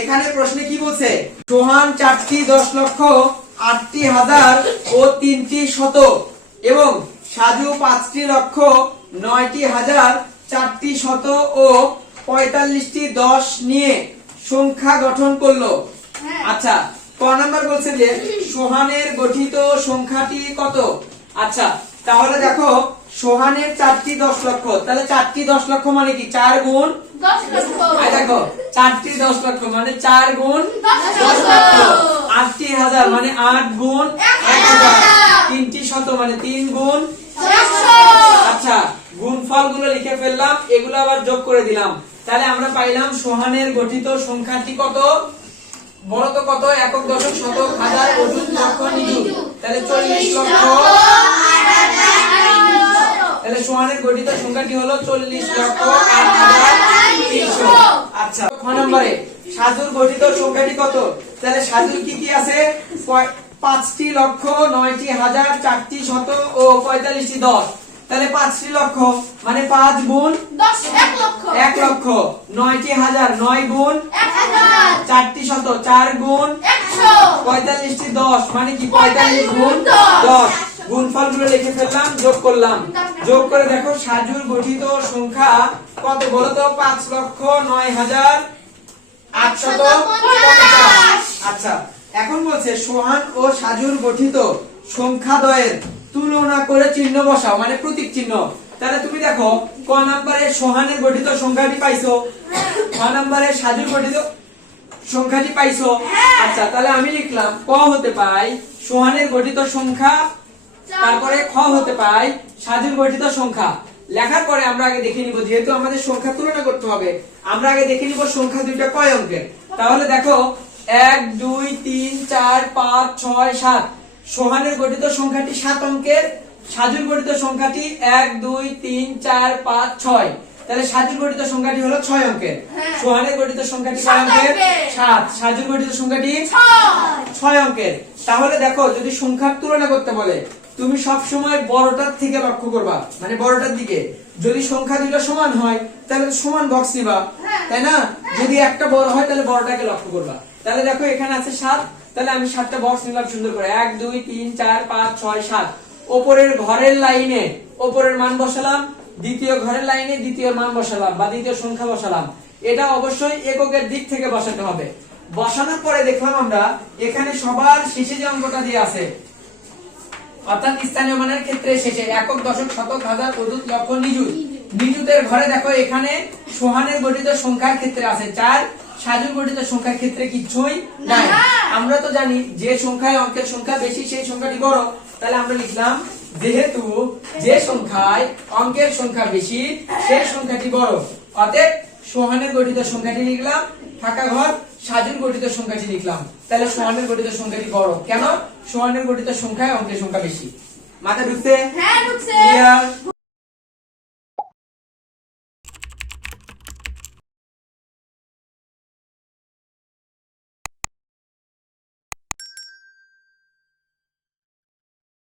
এখানে প্রশ্নে কি বলছে? সোহান চারটি দশ লক্ষ আটটি হাজার ও তিনটি শত এবং সাজু পাঁচটি লক্ষ নয়টি হাজার চারটি শত ও পঁয়তাল্লিশটি দশ নিয়ে সংখ্যা গঠন করল। আচ্ছা ক নাম্বার বলছে যে সোহানের গঠিত সংখ্যাটি কত? আচ্ছা তাহলে দেখো সোহানের চারটি দশ লক্ষ। তাহলে চারটি দশ লক্ষ মানে কি? চার গুণ দেখো চারটি দশ লক্ষ মানে চার গুণ দশ লক্ষ। আটটি হাজার মানে আট গুণ এক হাজার। তিনটি শত মানে তিন গুণ আচ্ছা গুণফলগুলো লিখে ফেললাম এগুলো আবার যোগ করে দিলাম। তাহলে আমরা পাইলাম সোহানের গঠিত সংখ্যাটি কত? বড় তো কত? একক দশক শতক হাজার লক্ষ নিযুত। তাহলে চল্লিশ লক্ষ। সোহানের গঠিত সংখ্যাটি হলো চল্লিশ লক্ষ তিনশো। আচ্ছা খ নম্বরে? সাজুর গঠিত সংখ্যাটি কত? তাহলে সাজুর কি কি আছে? পাঁচটি লক্ষ নয়টি হাজার চারটি শত ও পঁয়তাল্লিশটি দশ। তাহলে পাঁচটি লক্ষ মানে পাঁচ গুণ এক লক্ষ। নয়টি হাজার নয় গুণ চারটি শত চার গুণ পঁয়তাল্লিশটি দশ মানে কি পঁয়তাল্লিশ গুণ দশ। গুণফলগুলো লিখে ফেললাম যোগ করলাম। যোগ করে দেখো সাজুর গঠিত সংখ্যা কত বলো তো? পাঁচ লক্ষ নয় হাজার আটশত আচ্ছা এখন বলছে সোহান ও সাজুর গঠিত সংখ্যাদ্বয়ের তুলনা করে চিহ্ন বসাও মানে প্রতীক চিহ্ন। তাহলে তুমি দেখো ক নাম্বারে সোহানের গঠিত সংখ্যাটি পাইছো? খ নাম্বারে সাজুর গঠিত সংখ্যাটি পাইছো? আচ্ছা তাহলে আমি লিখলাম ক হতে পাই সোহানের গঠিত সংখ্যা তারপরে খ হতে পাই সাজুর গঠিত সংখ্যা। লেখার পরে আমরা আগে দেখে নিব যেহেতু আমাদের সংখ্যা তুলনা করতে হবে আমরা আগে দেখে নিব সংখ্যা দুইটা কয় অঙ্কের। তাহলে দেখো এক দুই তিন চার পাঁচ ছয় সাত। সোহানের গঠিত সংখ্যাটি সাত অঙ্কের সাজুর গঠিত সংখ্যাটি এক দুই তিন চার পাঁচ ছয়। তাহলে সাজুর গঠিত সংখ্যাটি হলো ছয় অঙ্কের। হ্যাঁ। সোহানের গঠিত সংখ্যাটি কয় অঙ্কের। সাত। সাজুর গঠিত সংখ্যাটি ছয় অঙ্কের। তাহলে দেখো যদি সংখ্যার তুলনা করতে বলে তুমি সব সময় বড়টার থেকে লক্ষ্য করবা মানে বড়টার দিকে। যদি সংখ্যা দুটো সমান হয় তাহলে সমান বক্স নিবা। হ্যাঁ। তাই না? যদি একটা বড় হয় তাহলে বড়টাকে লক্ষ্য করবা। তাহলে দেখো এখানে আছে সাত। তাহলে আমি সাতটা বক্স নিলাম সুন্দর করে। এক দুই তিন চার পাঁচ ছয় সাত। ওপরের ঘরের লাইনে ওপরের মান বসালাম দ্বিতীয় ঘরের লাইনে দ্বিতীয় মান বসালাম বা দ্বিতীয় সংখ্যা বসালাম। এটা অবশ্যই এককের দিক থেকে বসাতে হবে। বসানোর পরে দেখলাম আমরা এখানে সবার শেষে যে অঙ্কটা দিয়ে আছে অর্থাৎ স্থানীয় মানের ক্ষেত্রে শেষে একক দশক শতক হাজার অযুত লক্ষ নিযুত। নিযুতের ঘরে দেখো এখানে সোহানের গঠিত সংখ্যার ক্ষেত্রে আছে চার সাজুর গঠিত সংখ্যার ক্ষেত্রে কিচ্ছুই নাই। আমরা তো জানি যে সংখ্যায় অঙ্কের সংখ্যা বেশি সেই সংখ্যাটি বড়। তাহলে আমরা লিখলাম যেহেতু যে সংখ্যায় অঙ্কের সংখ্যা বেশি সেই সংখ্যাটি বড়। অতএব সোহানের গঠিত সংখ্যাটি লিখলাম ফাঁকা ঘর সাজুর গঠিত সংখ্যাটি লিখলাম। তাহলে সোহানের গঠিত সংখ্যাটি বড়। কেন? সোহানের গঠিত সংখ্যায় অঙ্কের সংখ্যা বেশি। মাথা ঢুকতে হ্যাঁ ঢুকছে?